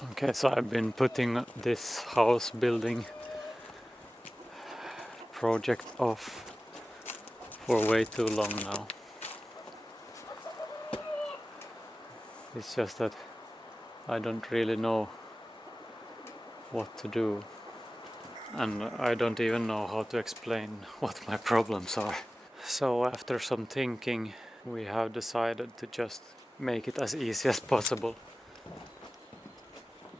Okay, so I've been putting this house building project off for way too long now. It's just that I don't really know what to do, and I don't even know how to explain what my problems are. So after some thinking, we have decided to just make it as easy as possible.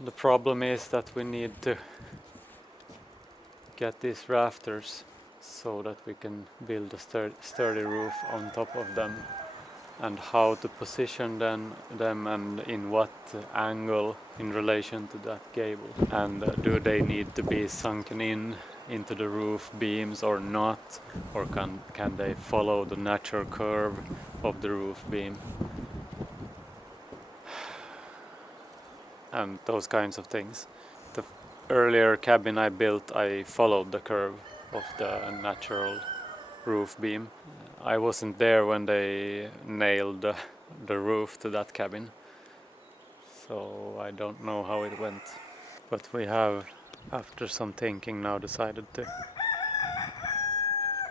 The problem is that we need to get these rafters so that we can build a sturdy roof on top of them, and how to position them and in what angle in relation to that gable, and do they need to be sunken into the roof beams or not, or can they follow the natural curve of the roof beam, and those kinds of things. The earlier cabin I built, I followed the curve of the natural roof beam. I wasn't there when they nailed the roof to that cabin, so I don't know how it went. But we have, after some thinking, now decided to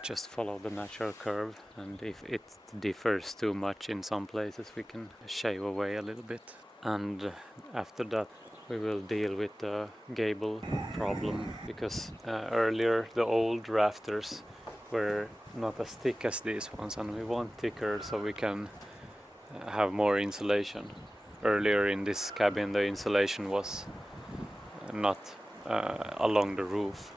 just follow the natural curve, and if it differs too much in some places we can shave away a little bit. And after that we will deal with the gable problem, because earlier the old rafters were not as thick as these ones, and we want thicker so we can have more insulation. Earlier in this cabin the insulation was not along the roof.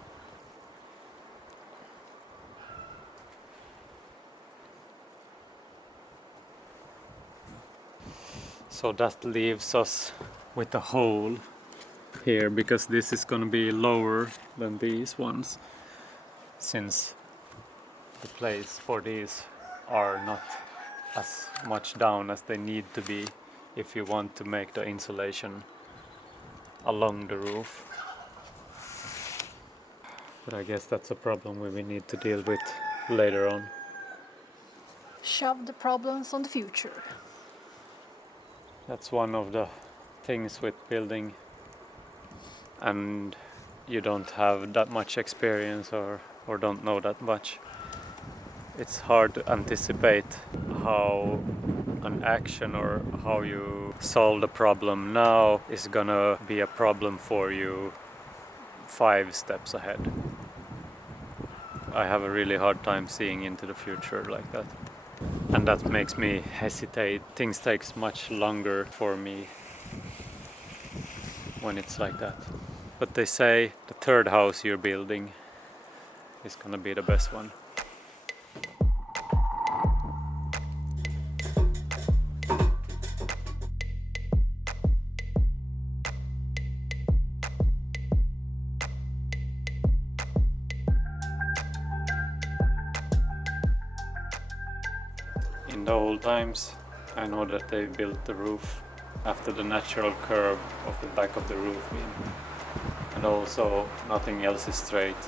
So that leaves us with a hole here, because this is going to be lower than these ones, since the place for these are not as much down as they need to be if you want to make the insulation along the roof. But I guess that's a problem we need to deal with later on. Shove the problems on the future. That's one of the things with building, and you don't have that much experience or don't know that much. It's hard to anticipate how an action or how you solve the problem now is gonna be a problem for you 5 steps ahead. I have a really hard time seeing into the future like that. And that makes me hesitate. Things takes much longer for me when it's like that. But they say the third house you're building is gonna be the best one. In the old times, I know that they built the roof after the natural curve of the back of the roof beam, and also nothing else is straight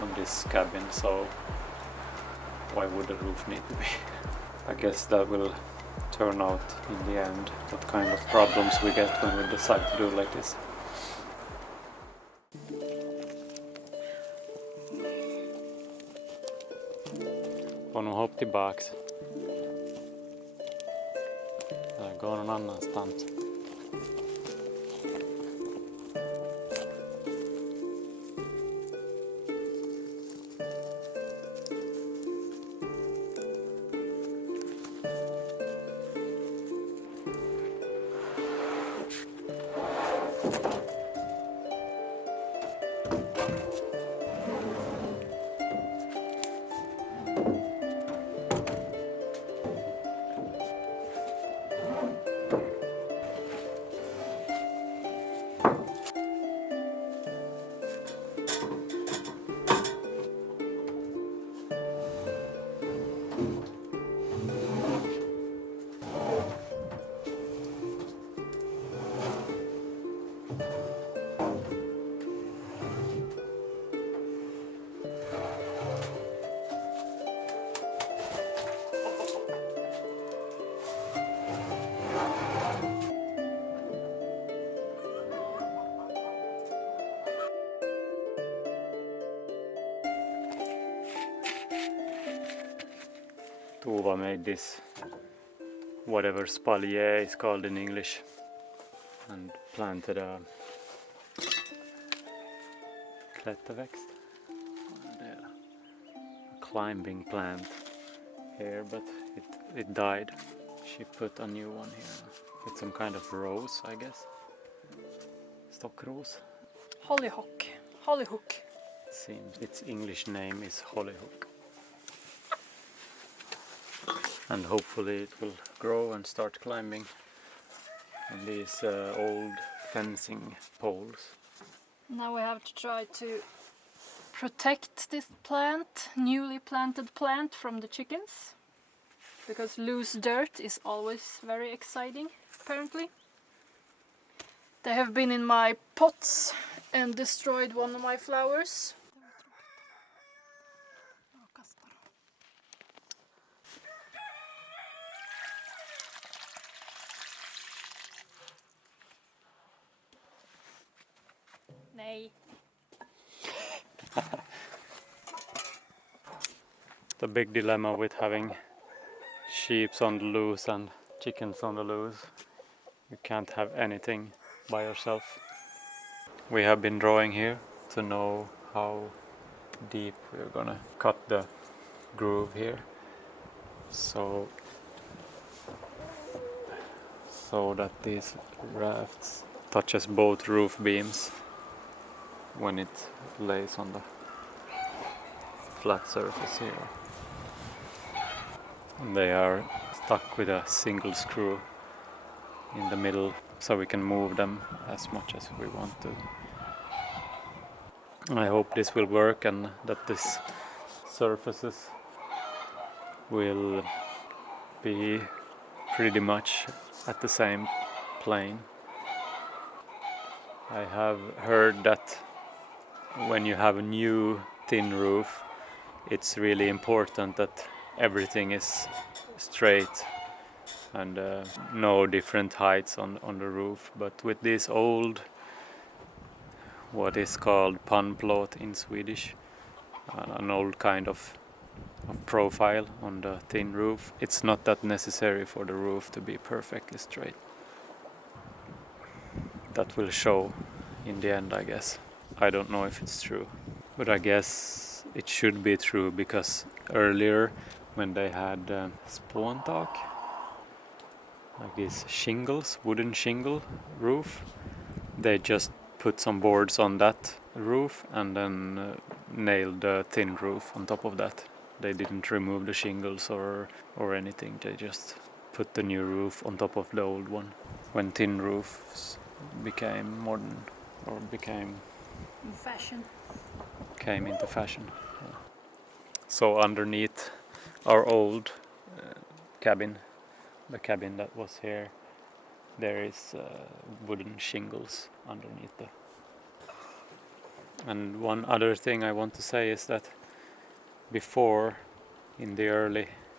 on this cabin, so why would the roof need to be? I guess that will turn out in the end what kind of problems we get when we decide to do like this. Får nog hoppa tillbaks. Jag går någon annanstans. Tuva made this, whatever spalier is called in English, and planted a klätterväxt, a climbing plant here, but it died. She put a new one here. It's some kind of rose, I guess. Stockros. Hollyhock. Hollyhook. Seems its English name is hollyhock. And hopefully it will grow and start climbing on these old fencing poles. Now we have to try to protect this plant, newly planted plant, from the chickens. Because loose dirt is always very exciting, apparently. They have been in my pots and destroyed one of my flowers. Nej. The big dilemma with having sheep on the loose and chickens on the loose. You can't have anything by yourself. We have been drawing here to know how deep we're gonna cut the groove here. So that these rafts touches both roof beams when it lays on the flat surface here. And they are stuck with a single screw in the middle, so we can move them as much as we want to. I hope this will work and that these surfaces will be pretty much at the same plane. I have heard that when you have a new tin roof, it's really important that everything is straight and no different heights on the roof. But with this old, what is called panplåt in Swedish, an old kind of profile on the tin roof, it's not that necessary for the roof to be perfectly straight. That will show in the end, I guess. I don't know if it's true, but I guess it should be true, because earlier when they had spåntak, like these shingles, wooden shingle roof, they just put some boards on that roof and then nailed the tin roof on top of that. They didn't remove the shingles or anything, they just put the new roof on top of the old one. When tin roofs became modern, or came into fashion. Yeah. So underneath our old cabin, the cabin that was here, there is wooden shingles underneath the. And one other thing I want to say is that before, in the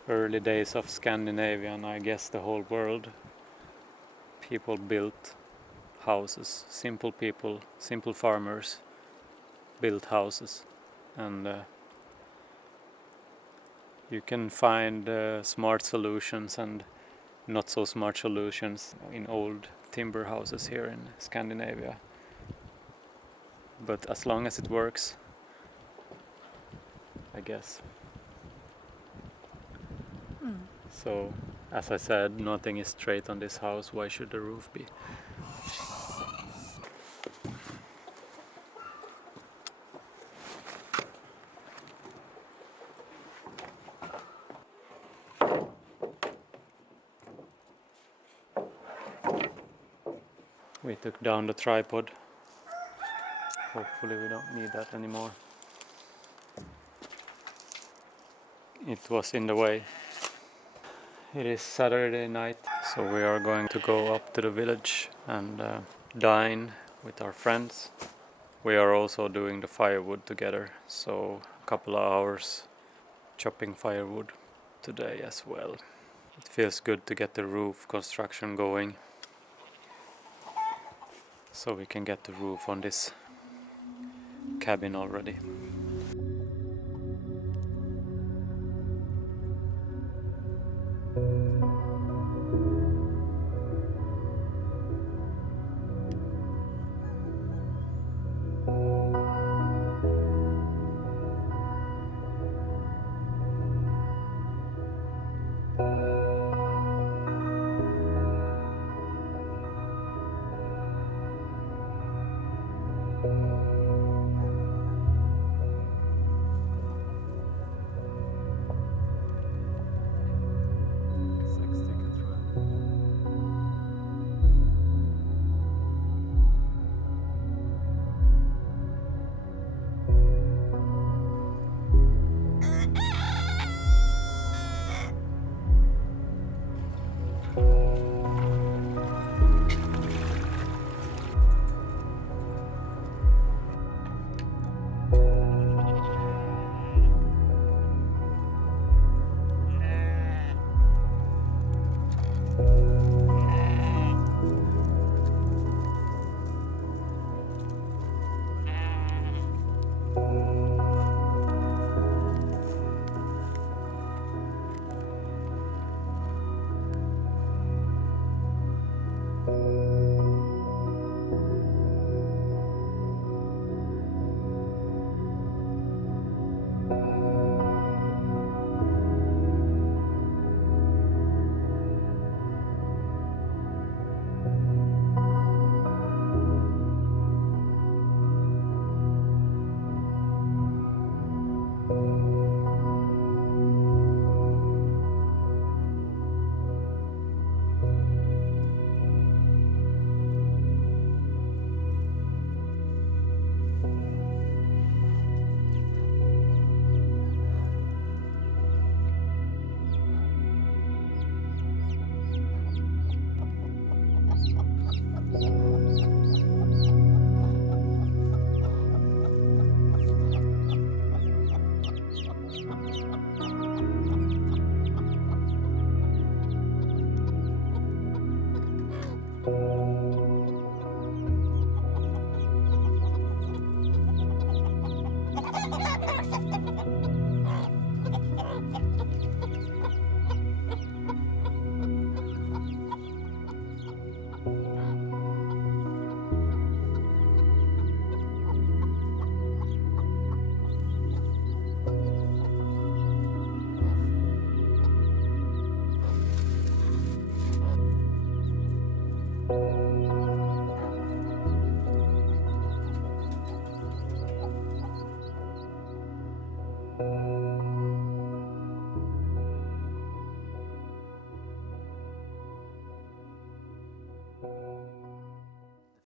early days of Scandinavia, and I guess the whole world, people built houses. Simple people, simple farmers built houses, and you can find smart solutions and not so smart solutions in old timber houses here in Scandinavia. But as long as it works, I guess. So, as I said, nothing is straight on this house. Why should the roof be? We took down the tripod. Hopefully we don't need that anymore. It was in the way. It is Saturday night, so we are going to go up to the village and dine with our friends. We are also doing the firewood together, so a couple of hours chopping firewood today as well. It feels good to get the roof construction going, so we can get the roof on this cabin already.